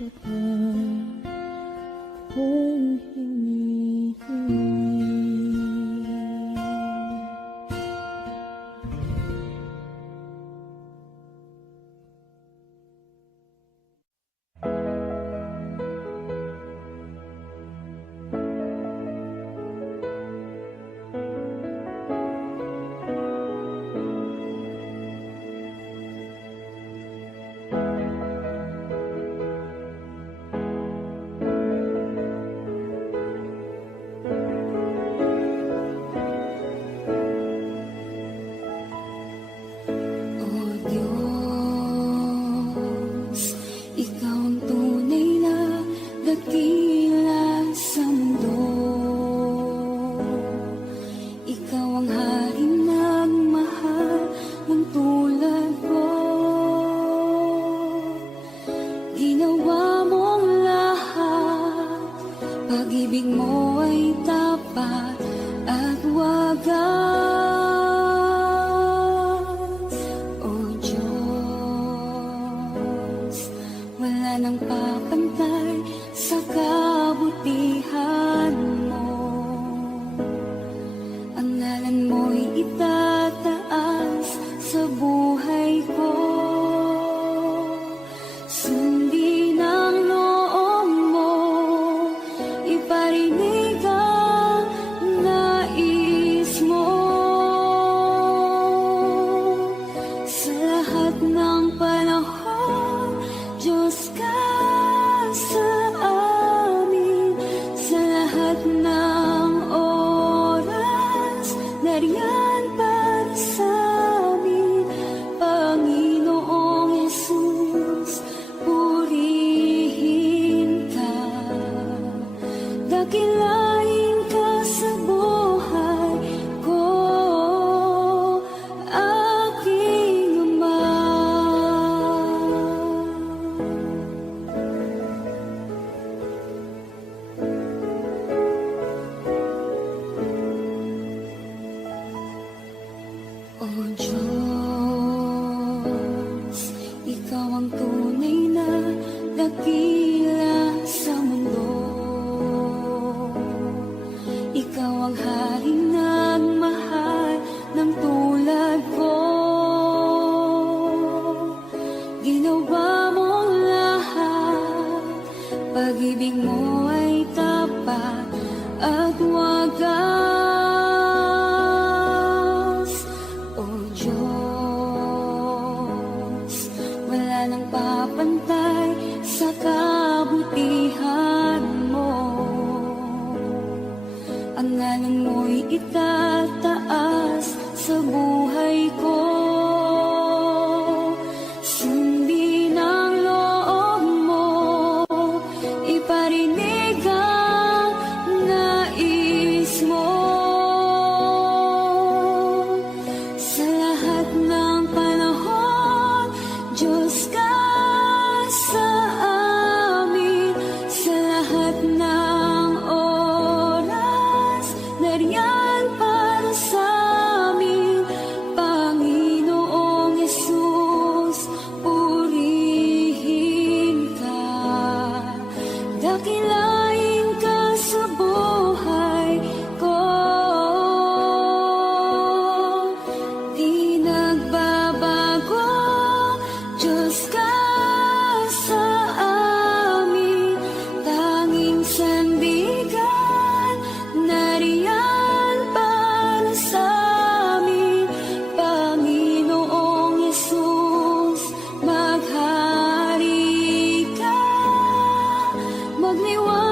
sapat kung hinihingi. Pag-ibig mo ay tapat at wagas, O Diyos. Wala nang papantay sa kabutihan mo. Ang ngalan mo'y itataas sa buhay ko. Sundin ang loob mo, iparinig ang nais mo. Sa lahat ng panahon, Diyos ka sa amin. Sa lahat ng oras, nariyan para sa amin. Panginoong Jesus, purihin ka. Dakilain ka sa buhay ko, aking Ama. O Diyos, Ikaw ang tunay na dakila sa mundo. Ikaw ang haring nagmahal ng tulad ko. Ginawa mong lahat, pag-ibig mo ay tapat at wagas. O Diyos, wala nang papantay sa kabutihan mo. Ang ngalan mo'y itataas sa buhay ko. Sundin ang loob mo, iparinig ang nais mo. Sa lahat ng panahon, Diyos ka sa amin. Sa lahat ng oras, nariyan para sa amin. Panginoong Jesus, purihin ka. Dakilain ka sa buhay ko. Di nagbabago, Diyos ka sa amin. Tanging sandigan, nariyan para sa amin. Panginoong Jesus, maghari ka, magniwala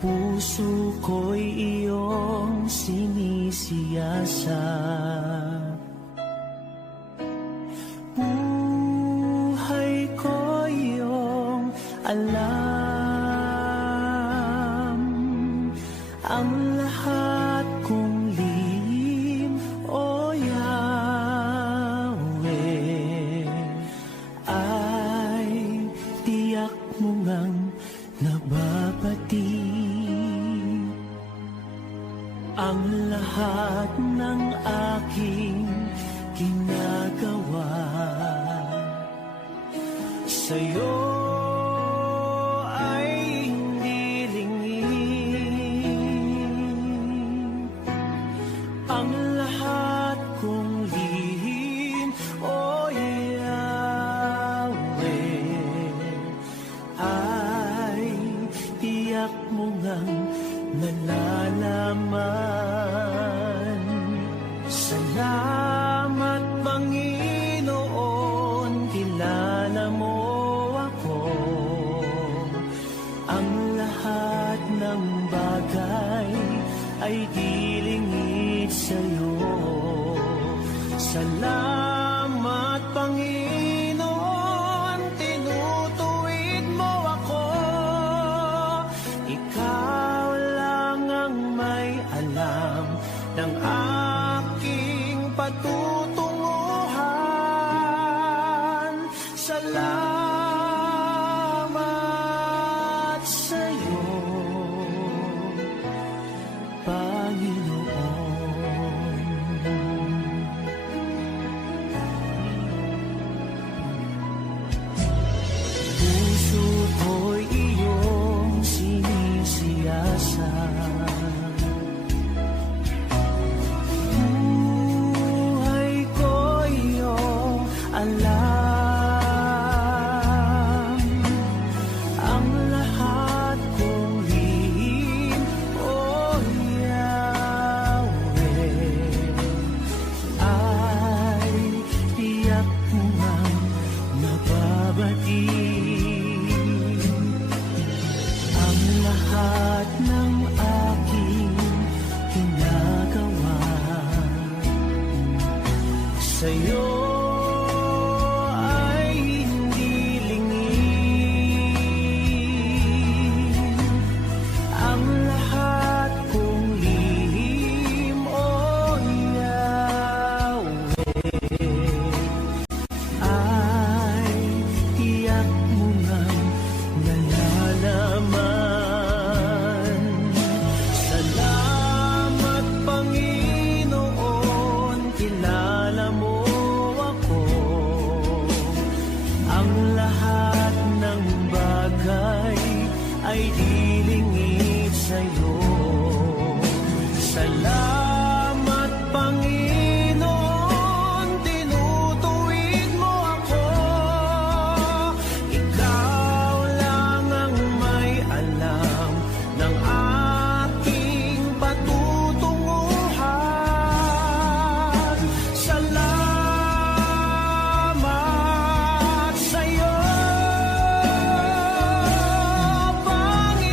puso ko'y iyong sinisiyasat. Buhay ko iyong alam, ang lahat kong lihim, O Yahweh, ay tiyak mo ngang nababati. Ang lahat ng aking ginagawa sa'yo ay hindi lingid. Ang lahat kong lihim, O Yahweh, ay tiyak mo ngang nalalaman. Salamat, Panginoon, kilala mo ako. Ang lahat ng bagay ay dilingid sa'yo. Salamat, Panginoon, tinutuwid mo ako. Ikaw lang ang may alam ng aking patutunguhan. Salamat sa'yo, Panginoon. Puso ko'y iyong sinisiyasat. Buhay ko iyong alam, ang lahat kong lihim, O Yahweh, ay tiyak mo ngang nababati. Ang lahat ng aking ginagawa sa'yo ay hindi lingid. Ang lahat kong lihim, O Yahweh, ay tiyak mo ngang nalalaman. Salamat, Panginoon, kilala mo ako. Ang lahat ng bagay ay dilingid sa'yo. Salamat, Panginoon, tinutuwid mo ako. Ikaw lang ang may alam ng aking patutunguhan. Salamat sa'yo, Panginoon.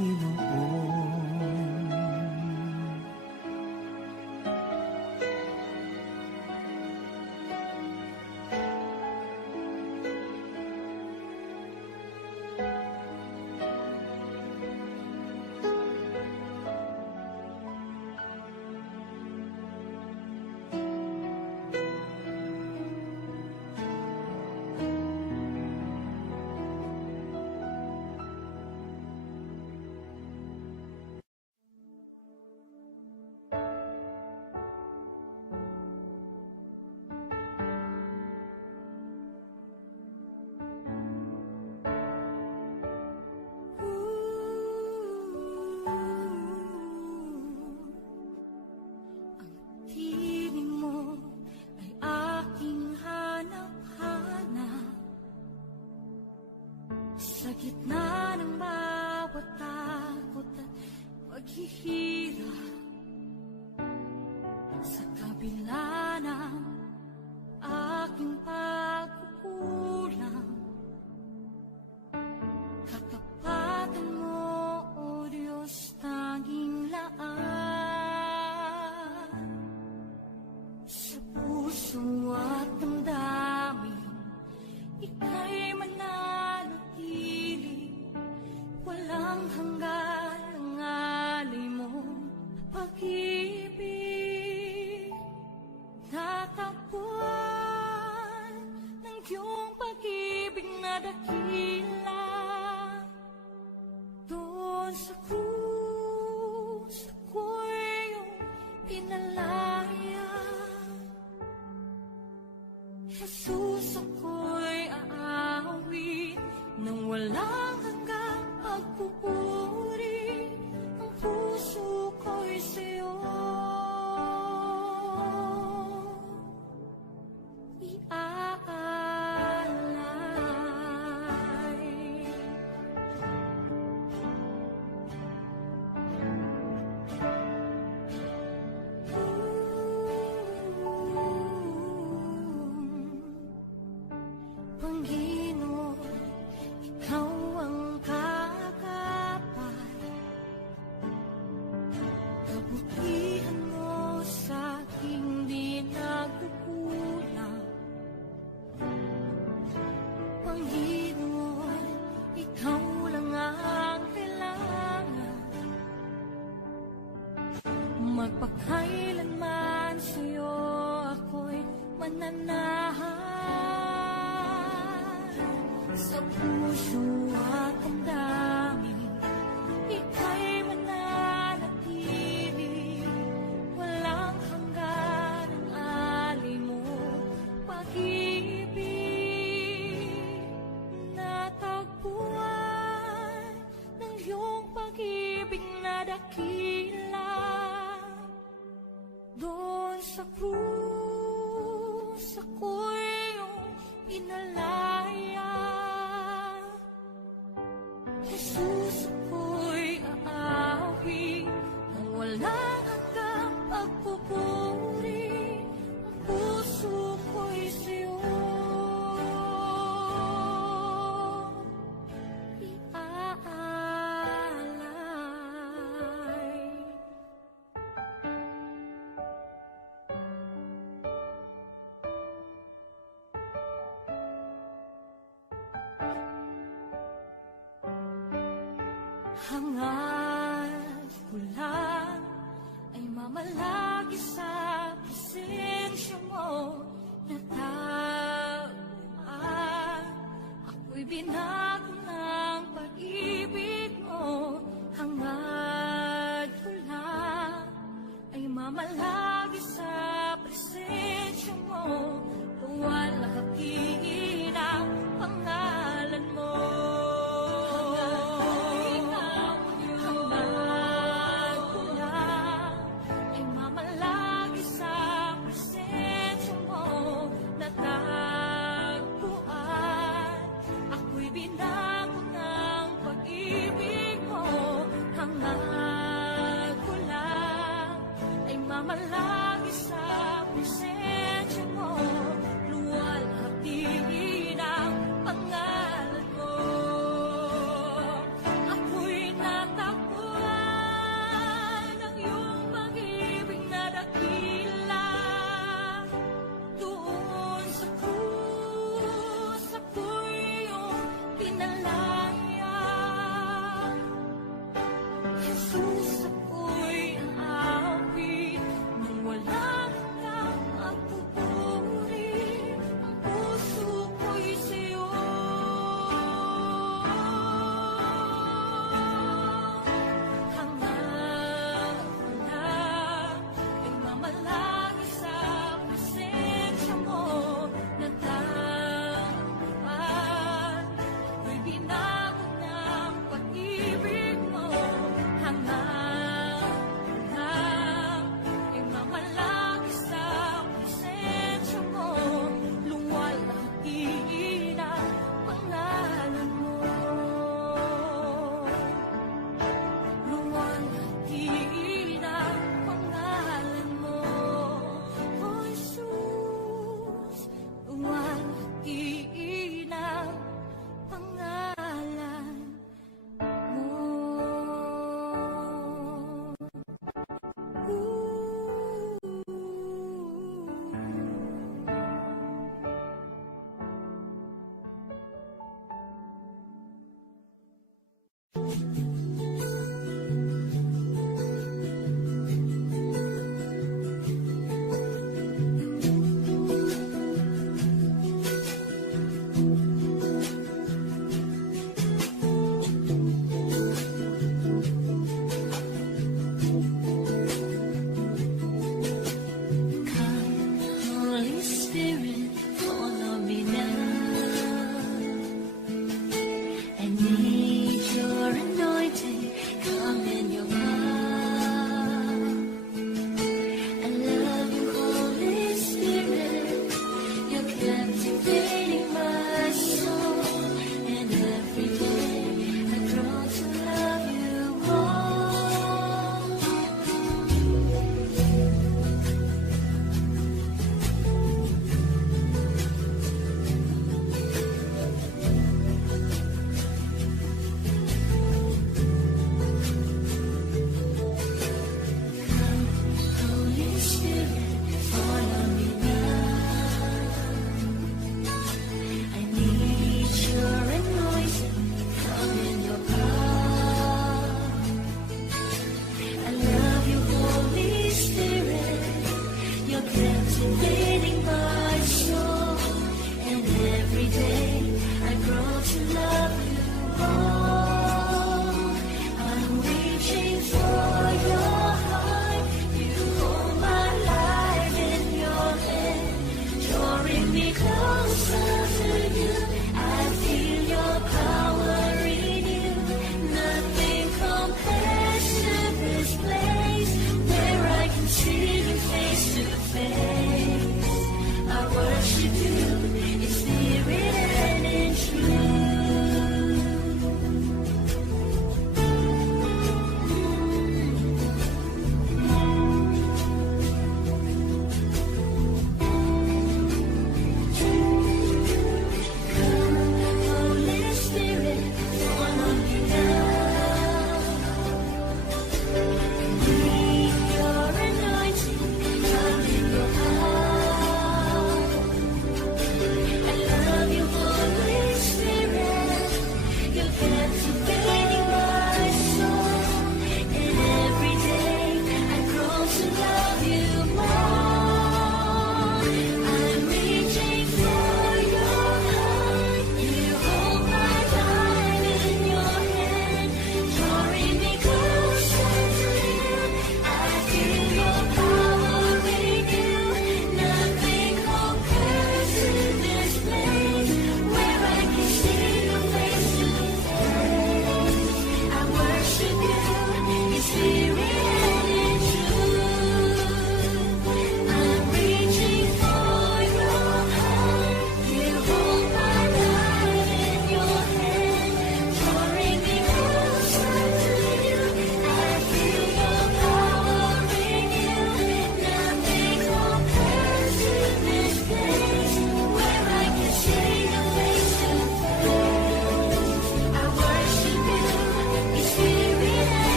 Panginoon. Tinig mo ay aking hanap-hanap sa gitna ng bawat takot at paghihirap, sa kabila ng aking pagkukulang. Katapatan mo, O Diyos, tanging laan sa puso at damdamin, ika'y mananatili. Walang hanggan ang alay mong pag-ibig. Natagpuan ng iyong pag-ibig na dakila. Doon sa krus, ako'y iyong pinalaya. Jesus, ako'y aawit nang walang hanggang pagpupuri. Ang puso ko'y sa'yo iaalay. Panginoon, ikaw ang kagapay. Kabutihan mo sa aking di nagkukulang. Panginoon, ikaw lang ang kailangan. Magpakailanman sa'yo ako'y mananahan. Sa puso at damdamin, ika'y mananatili. Walang hanggan ang alay mo pag-ibig. Natagpuan ng iyong pag-ibig na dakila. Doon sa krus, ako'y iyong pinalaya. Jesus, ako'y aawit nang walang hanggang pagpupuri. Ang puso ko'y sa'yo iaalay. Hangad ko lang ay mamalagi sa presensya mo. Natagpuan, ako'y binago ng pag-ibig mo. Hangad ko lang ay mamalagi sa presensya mo. Luwalhati ang pangalan mo. Mama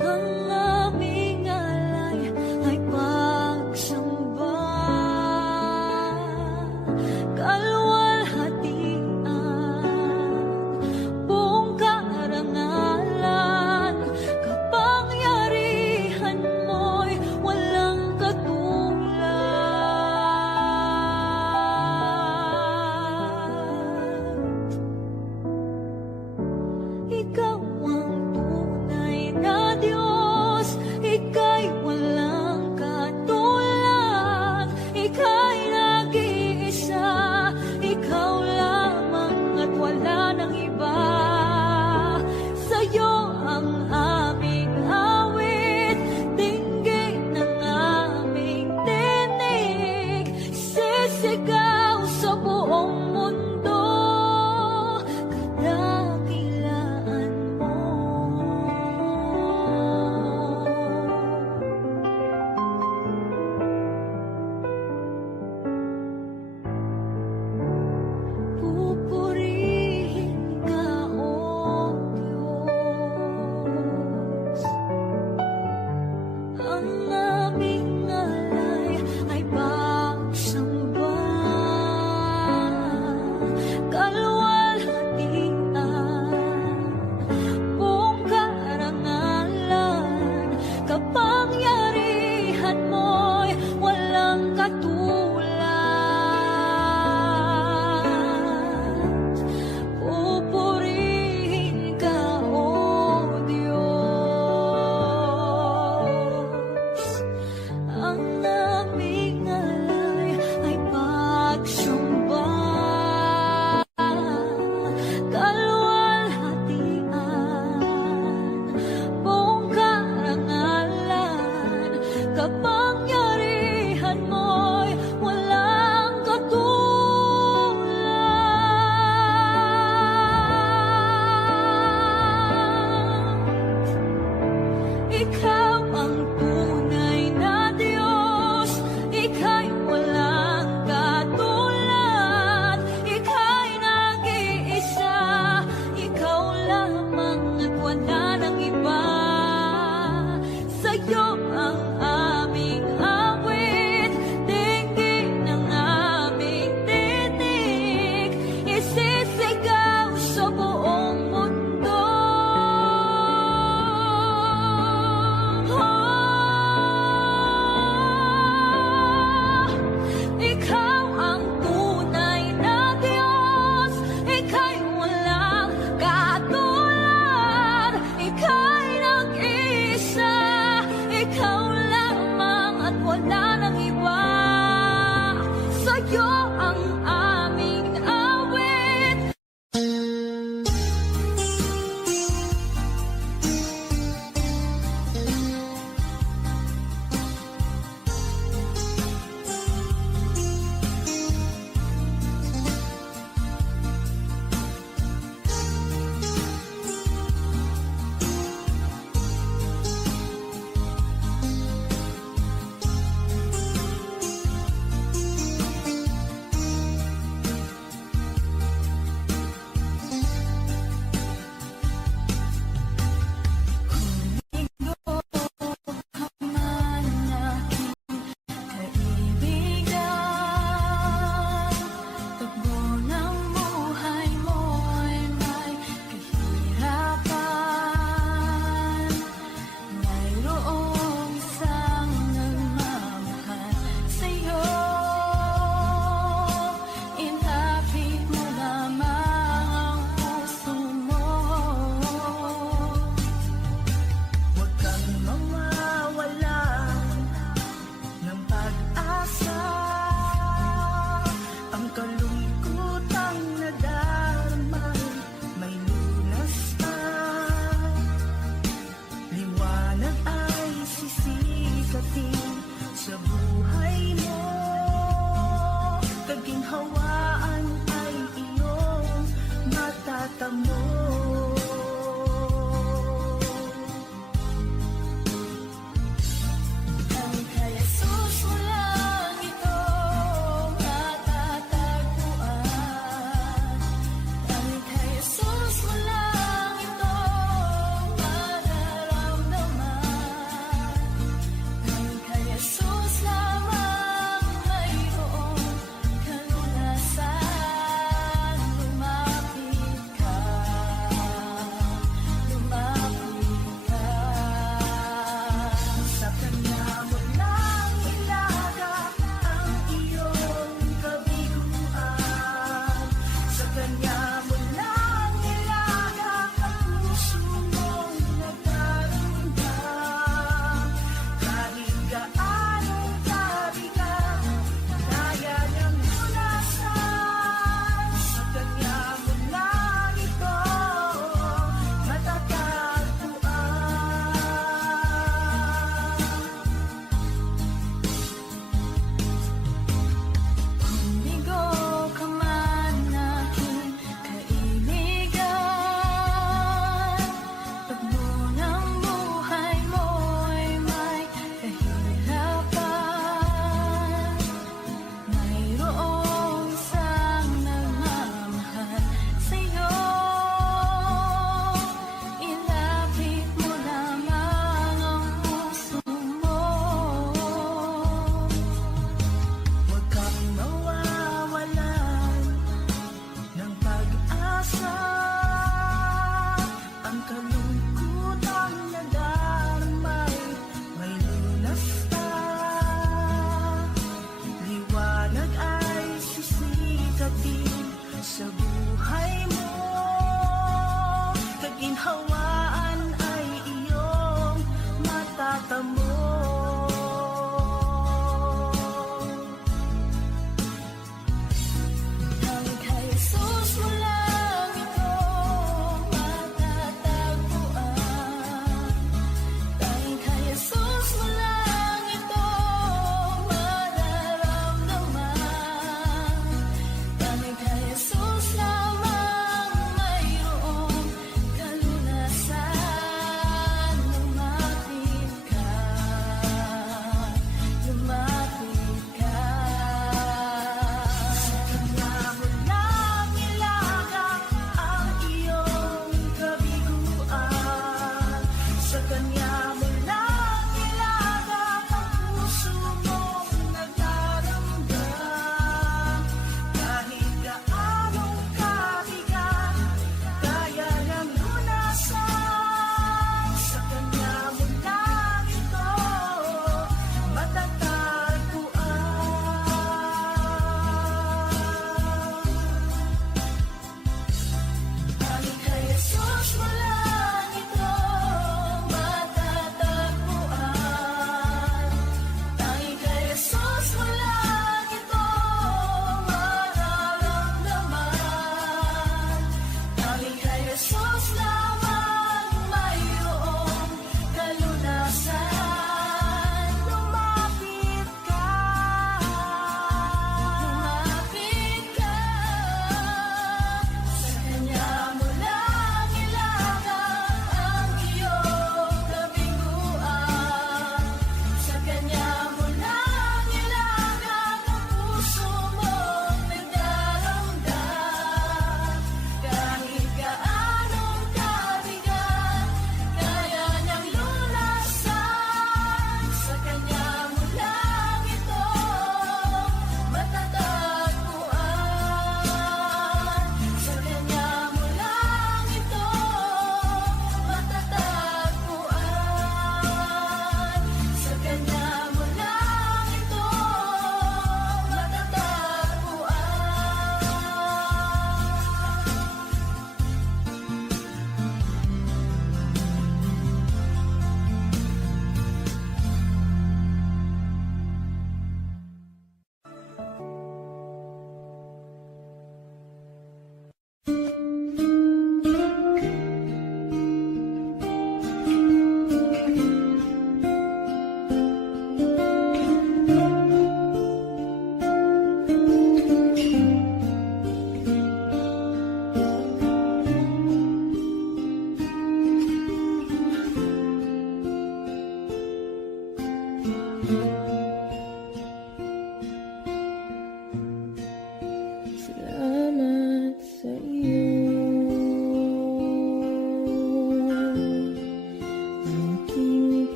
Ang aming alay ay pagsamba, kalwalhatian, buong karangalan, kapangyarihan mo'y walang katulad. Ikaw ang tunay na Diyos, Ika'y walang katulad, Ika'y nag-iisa, Ikaw lamang at wala nang iba. Sa'yo ang aming awit, dinggin ng aming tinig, sisigaw sa buong mundo, kadakilaan mo. Pupurihin ka, O Diyos. Ang aming alay ay pagsamba, kalwalhatian, buong karangalan, kapangyarihan mo'y walang katulad. Pupurihin ka, O Diyos. Ang aming alay ay pagsamba, kalwalhatian, buong karangalan, kapangyarihan mo'y walang katulad. Ikaw ang tunay na Diyos, Ika'y walang katulad, Ika'y nag-iisa, Ikaw lamang at wala nang iba. Sa'yo ang aming awit, dinggin ng aming tinig, isisigaw sa buong mundo. Ikaw ang tunay na Diyos, Ika'y walang katulad, Ika'y nag-iisa, Ikaw lamang at wala nang iba. Sa'yo ang aming awit.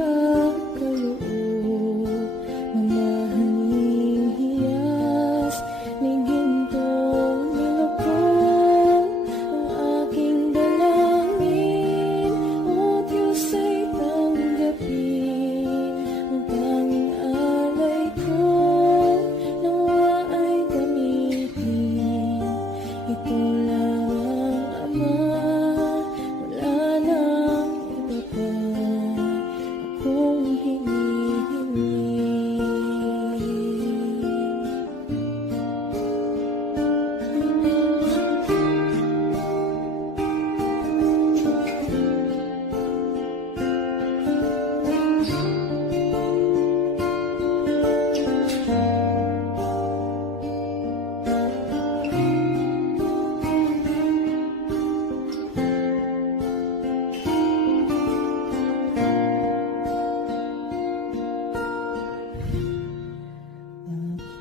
pagkaloob, mamahaling hiyas, may gintong nilukod ang aking dalangin. O Diyos ay tanggapin ang tanging alay ko, nawa ay gamitin. Ito lang ang Ama, wala nang iba pa akong hinihiling.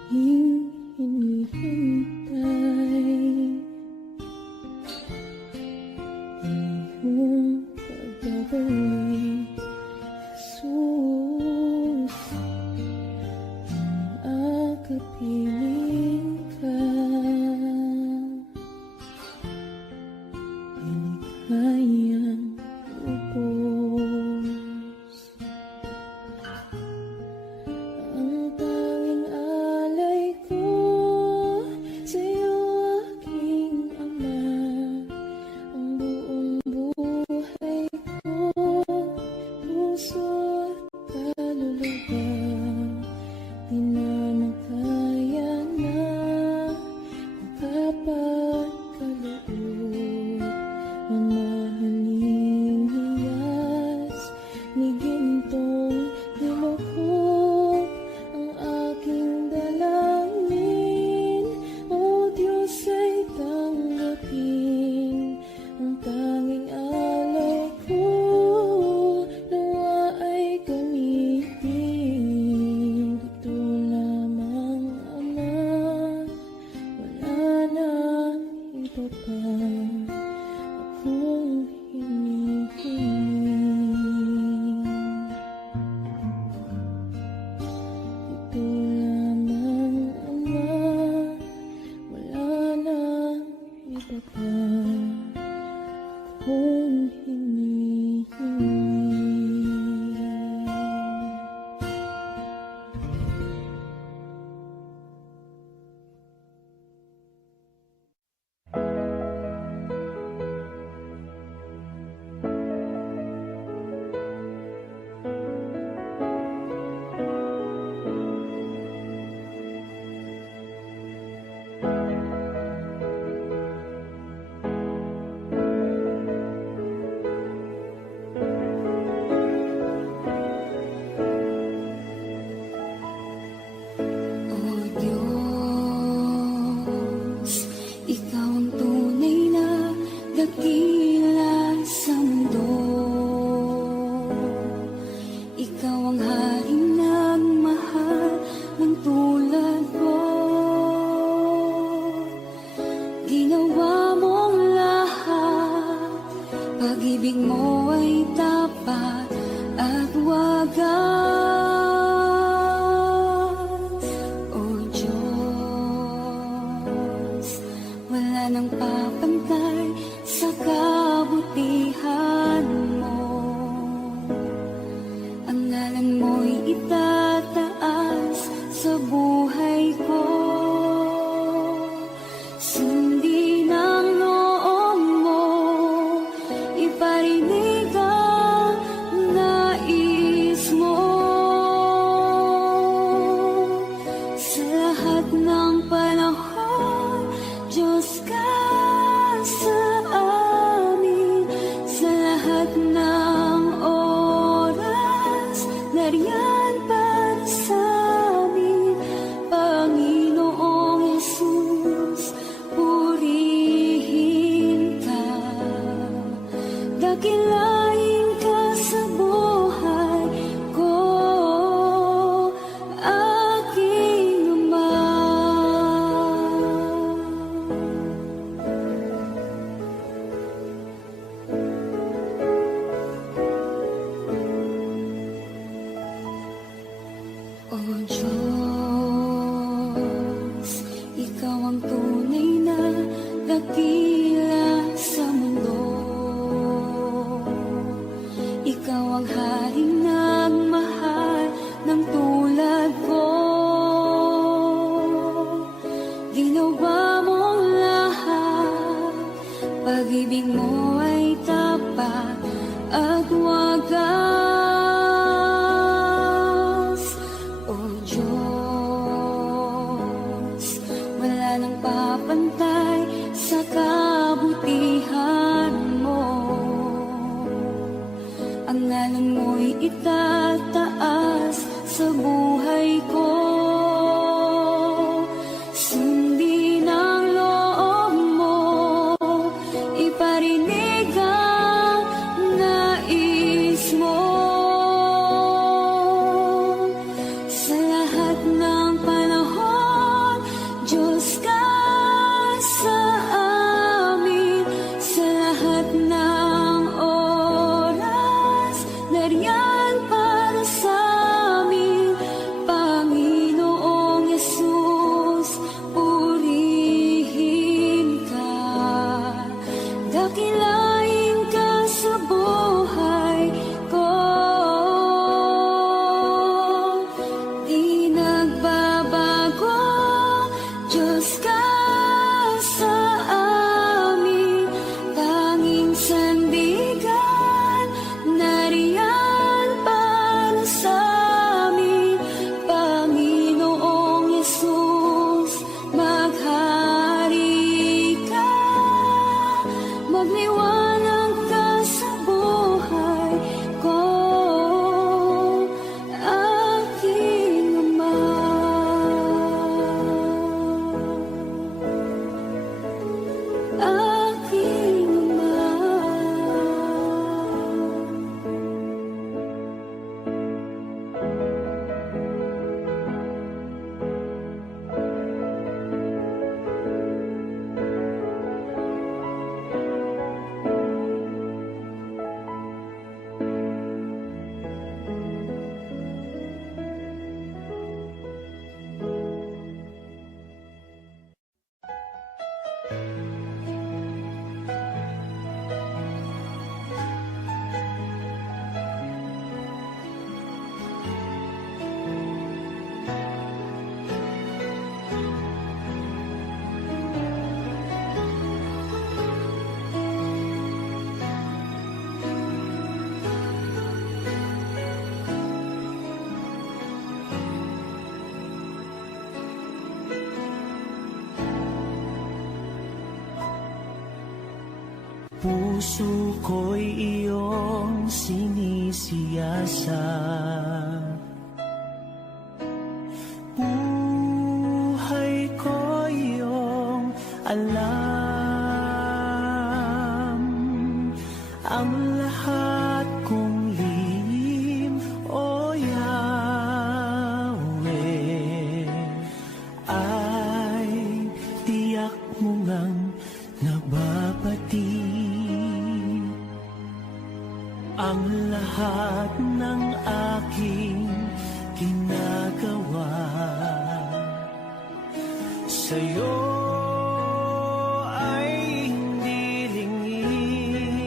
Aking hinihintay iyong pagbabalik, Jesus. Ang akapiling ka, ilikayang lubos. Ang tanging alay ko sa'yo, aking Ama, ang buong buhay ko, puso at kaluluwa, di na makaya na makapagkaloob. Mamahaling hiyas, ni gintong nilukod ang aking dalangin. O Diyos ay tanggapin ang tanging alay ko, nawa ay gamitin. Ito lamang, Ama, wala nang iba pa akong hinihiling. Ito lamang, Ama, wala nang iba pa akong hinihiling. O Diyos, Ikaw ang tunay na dakila sa mundo. Ikaw ang haring nagmahal ng tulad ko. Ginawa mong lahat, pag-ibig mo ay tapat at wagas. O Diyos, wala nang papantay sa kabutihan mo. Ang ngalan mo'y itataas sa buhay ko. Sundin ang loob mo, iparinig ang nais mo. Sa lahat ng panahon, Diyos ka sa amin. Sa lahat ng oras, nariyan para sa amin. Panginoong Jesus, purihin ka. Dakilain ka sa buhay ko, aking Ama. O Diyos, Ikaw ang tunay na dakila sa mundo. Ikaw ang haring nagmahal ng tulad ko. Ginawa mo lahat, pag-ibig mo ay tapat at wagas. O Diyos, wala nang papantay sa kabutihan mo. Ang ngalan mo'y itataas sa buhay ko. Sundin ang loob mo, iparinig ang nais mo. Sa lahat ng panahon, Diyos ka sa amin. Sa lahat ng oras, nariyan para sa amin. Panginoong Yesus, purihin ka. Dakilain ka sa buhay ko. Di nagbabago, Diyos ka sa amin. Tanging sandigan, nariyan para sa amin. Panginoong Yesus, maghari ka. Magliwanag ka sa buhay ko, aking Ama. Aking Ama. Puso ko'y iyong sinisiyasat. Buhay ko iyong alam. Ang lahat kong lihim, O Yahweh, ay tiyak mo ngang nababati. Ang lahat ng aking ginagawa sa'yo ay hindi lingid.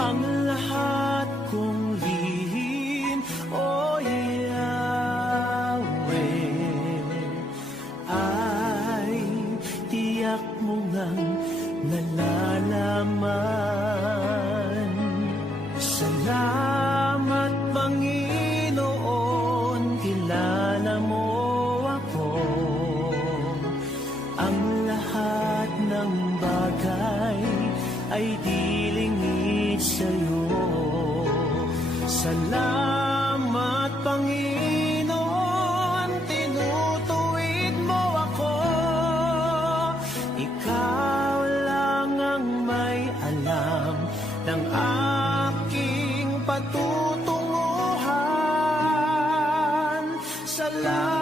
Ang lahat kong lihim, O Yahweh, ay tiyak mo ngang nalalaman. Salamat, Panginoon, kilala mo ako. Ang lahat ng bagay ay di lingid sa'yo. Salamat, Panginoon, tinutuwid mo ako. Ikaw lang ang may alam ng aking patutunguhan. Salamat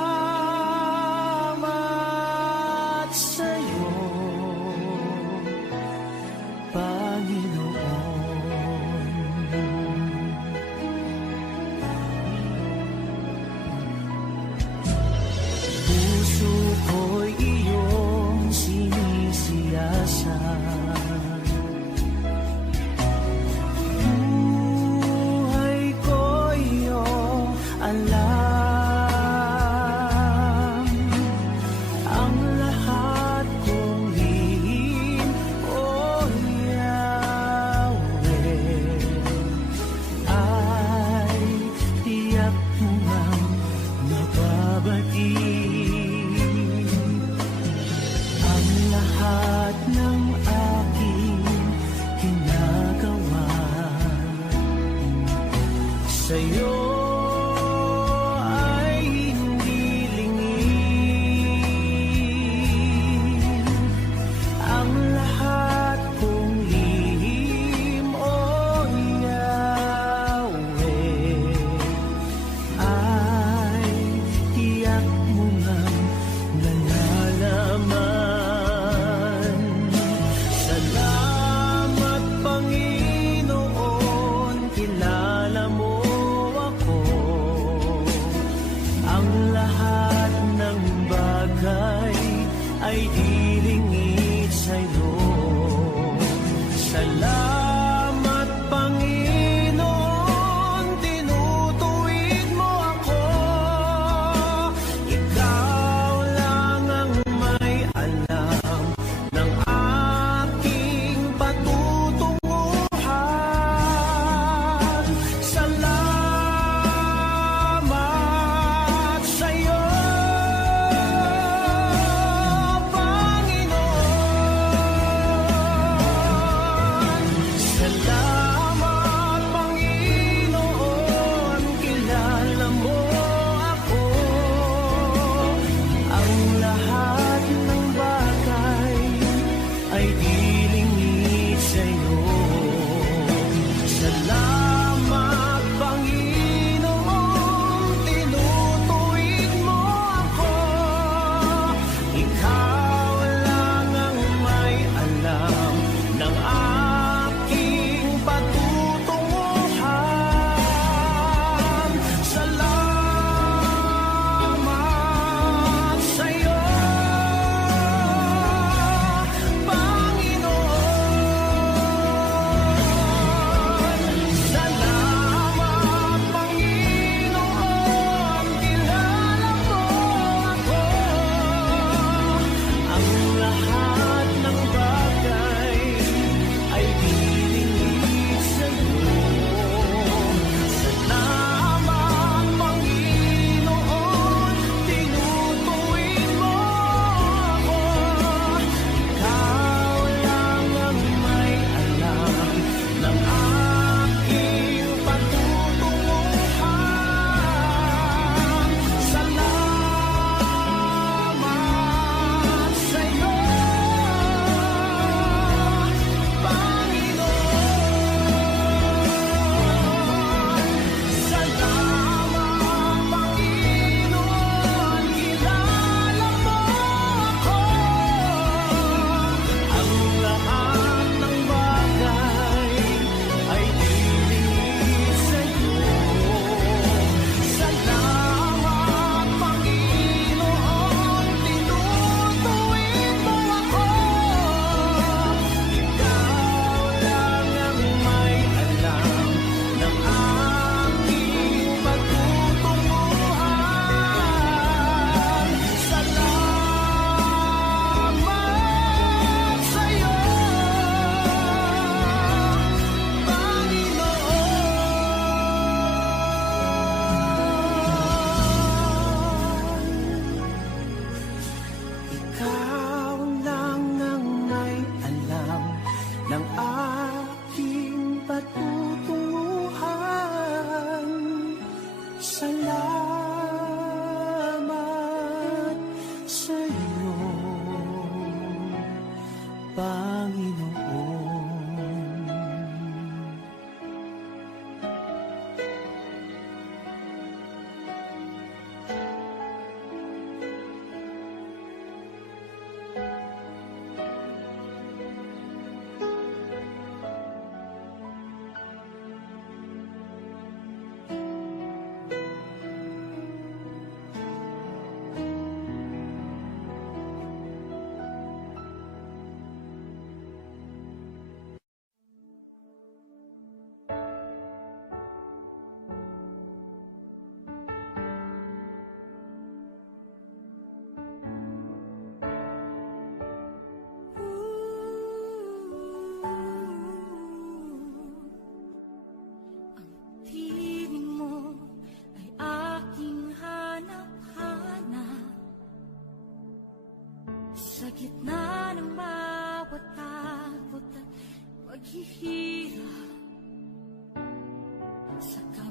sa'yo, Panginoon. sa'yo ay hindi lingid. Ang lahat kong lihim, o Yahweh, ay tiyak mo ngang nalalaman. Salamat, Panginoon, kilala mo ako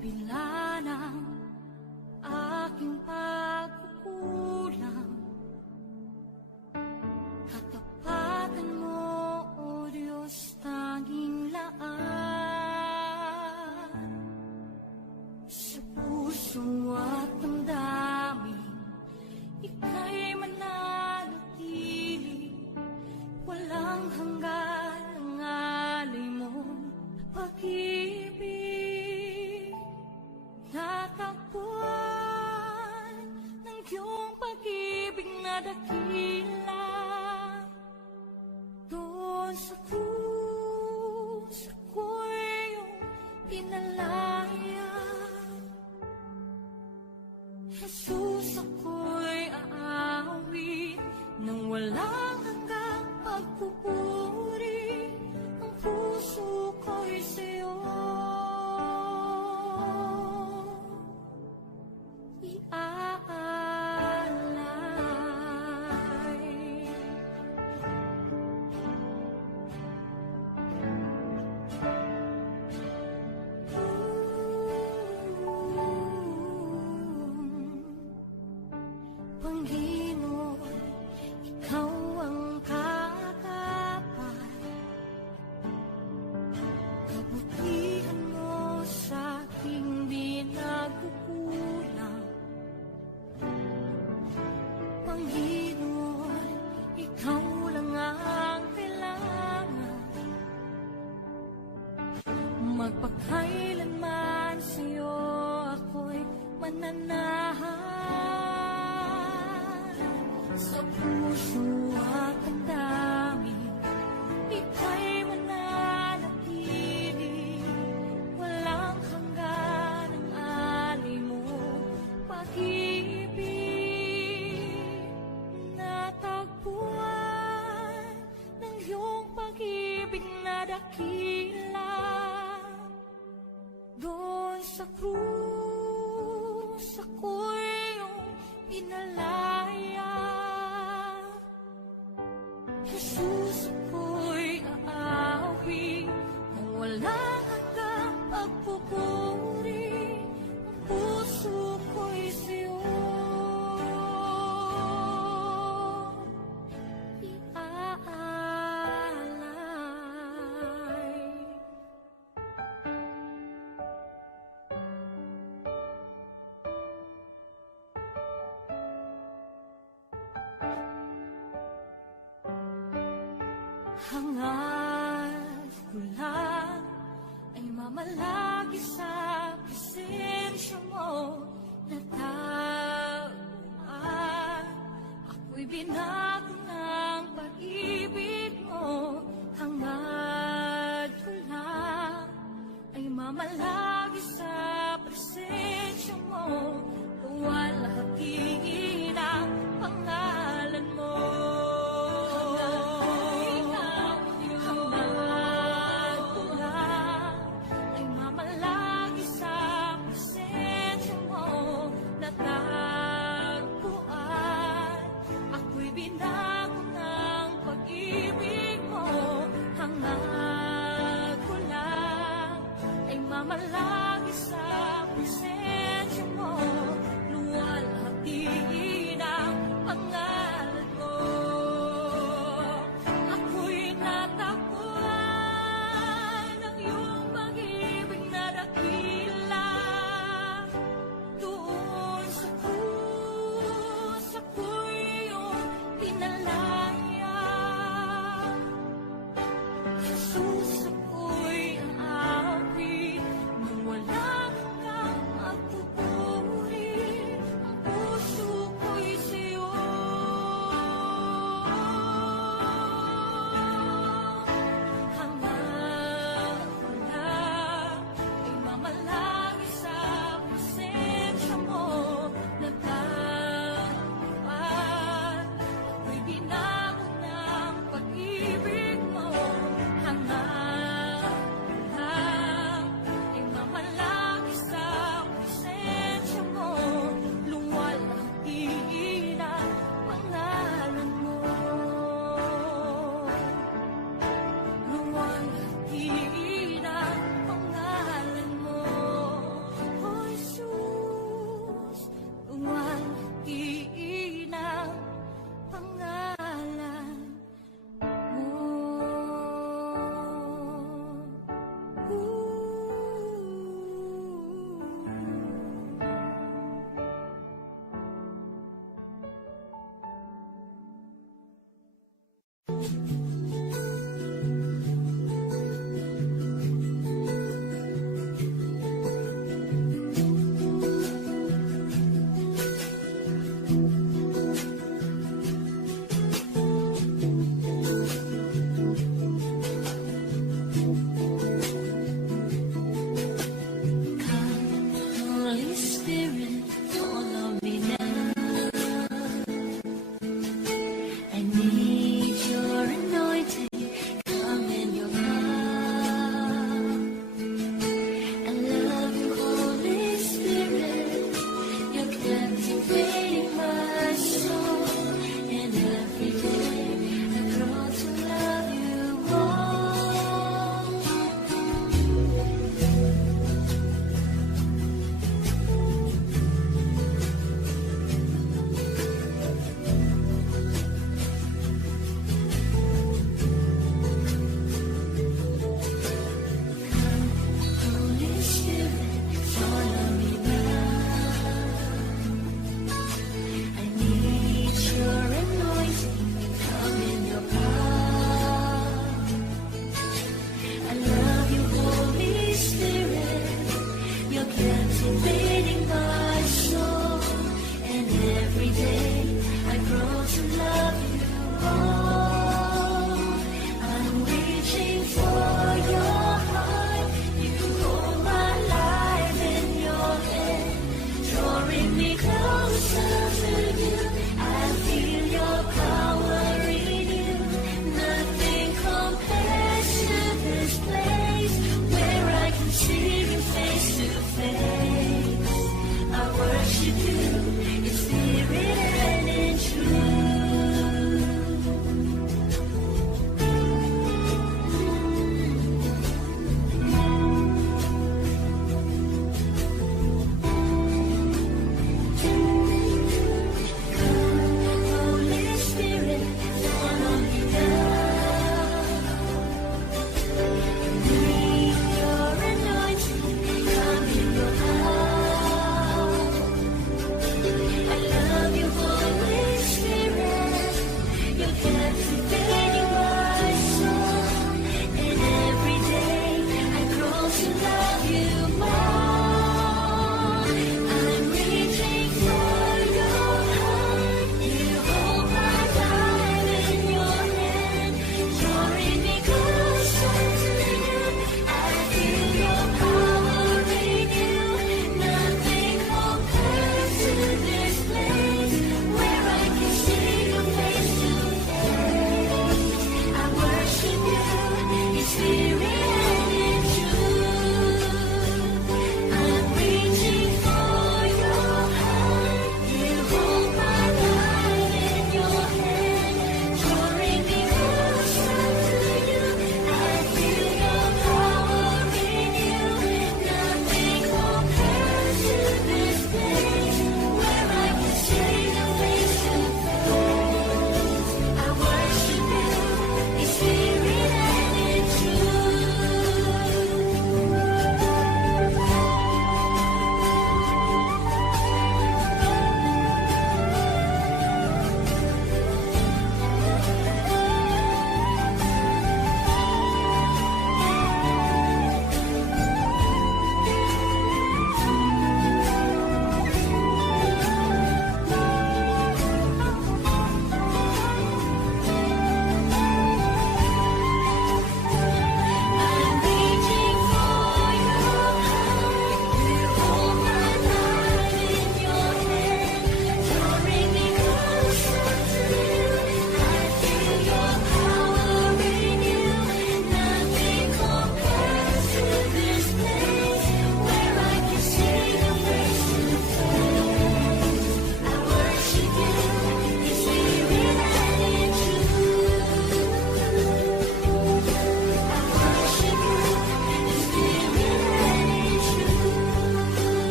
kabila ng aking pagkukulang, katapatan mo, O Diyos, tanging laan. Sa puso at damdamin, ika'y mananatili, walang hanggan ang alay mong pag-ibig. Natagpuan ng iyong pag-ibig na dakila, doon sa krus ako'y iyong pinalaya. Jesus, ako'y aawit nang walang hanggang pagpupuri. Ang puso ko'y sa'yo iaalay. Panginoon, ikaw ang katapat, kabutihan mo sa aking di nagkukulang. Panginoon, ikaw lang ang kailangan, magpakailanman sa'yo ako'y mananahan. Sa puso at ang damdamin, ika'y mananatili, walang hanggan ang alay mo pag-ibig. Natagpuan ng iyong pag-ibig na dakila, doon sa krus ako'y iyong pinalaya. Jesus, ako'y aawi nang walang hanggang pagpupuri. Ang puso ko'y sa'yo iaalay. Hangad ko lang ay mamalagi sa presensya mo. Natagpuan, ako'y binago ng pag-ibig mo. Hangad ko lang ay mamalagi sa presensya mo. Luwalhati ng pangalan mo. Natagpuan, ako'y binago ng pag-ibig mo. Hangad ko lang ay mamalagi sa presensya mo. Luwalhati ng pangalan mo. Ako'y natagpuan ng iyong pag-ibig na dakila, doon sa krus ako'y iyong pinalaya. Jesus, ako'y aawi nang walang hanggang magpupuri. invading my soul. And every day I grow to love you more. I'm reaching for your heart. You hold my life in your hand, drawing me closer to you. I feel your power in you. Nothing compares to this place where I can see you face to face.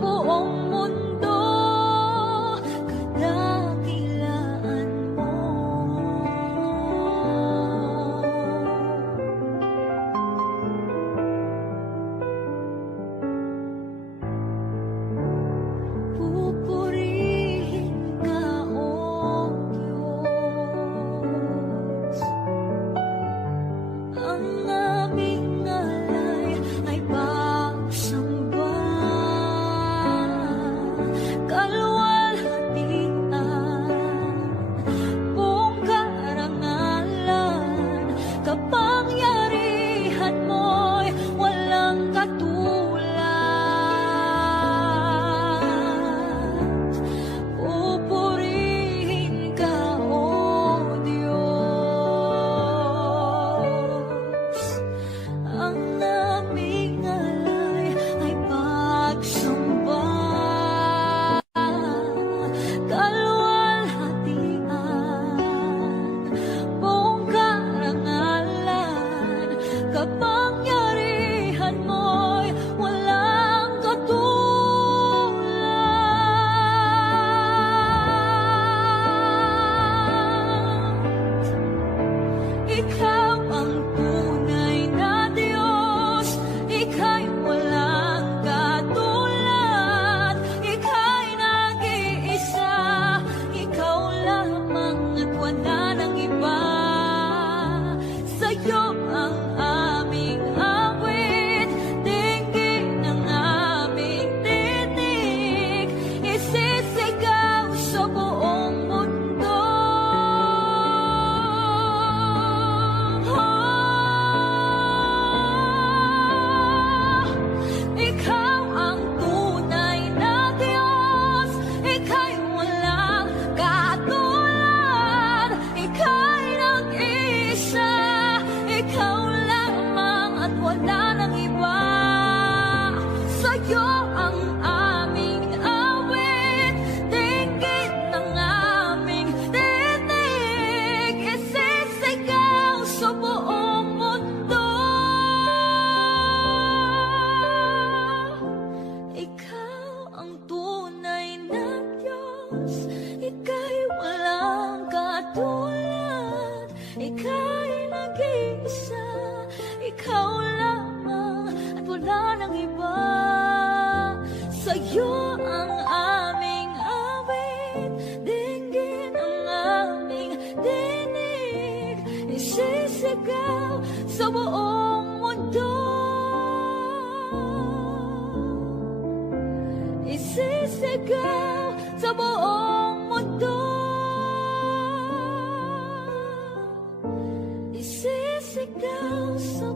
buong mundo, kadakilaan mo. Pupurihin ka, O Diyos. Ang aming alay ay pagsamba, kalwalhatian, buong karangalan, kapangyarihan mo'y walang katulad. Pupurihin ka, O Diyos. Ang aming alay ay pagsamba, kalwalhatian, buong karangalan, kapangyarihan mo'y walang katulad. Ikaw ang tunay na Diyos, Ika'y walang katulad, Ika'y nag-iisa, Ikaw lamang at wala nang iba. Sa'yo ang aming awit, dinggin ang aming tinig, isisigaw sa buong mundo. Ikaw ang tunay na Diyos, Ika'y walang katulad, Ika'y nag-iisa, Ikaw lamang at wala nang iba. Sa'yo ang aming awit, dinggin ang aming tinig, isisigaw sa buong mundo. Ikaw ang tunay na Diyos, Ika'y walang katulad, Ika'y nag-iisa, Ikaw lamang at wala nang iba. Sa'yo ang aming awit, dinggin ang aming tinig, isisigaw sa buong mundo. Isisigaw sa buong mundo. Isisigaw sa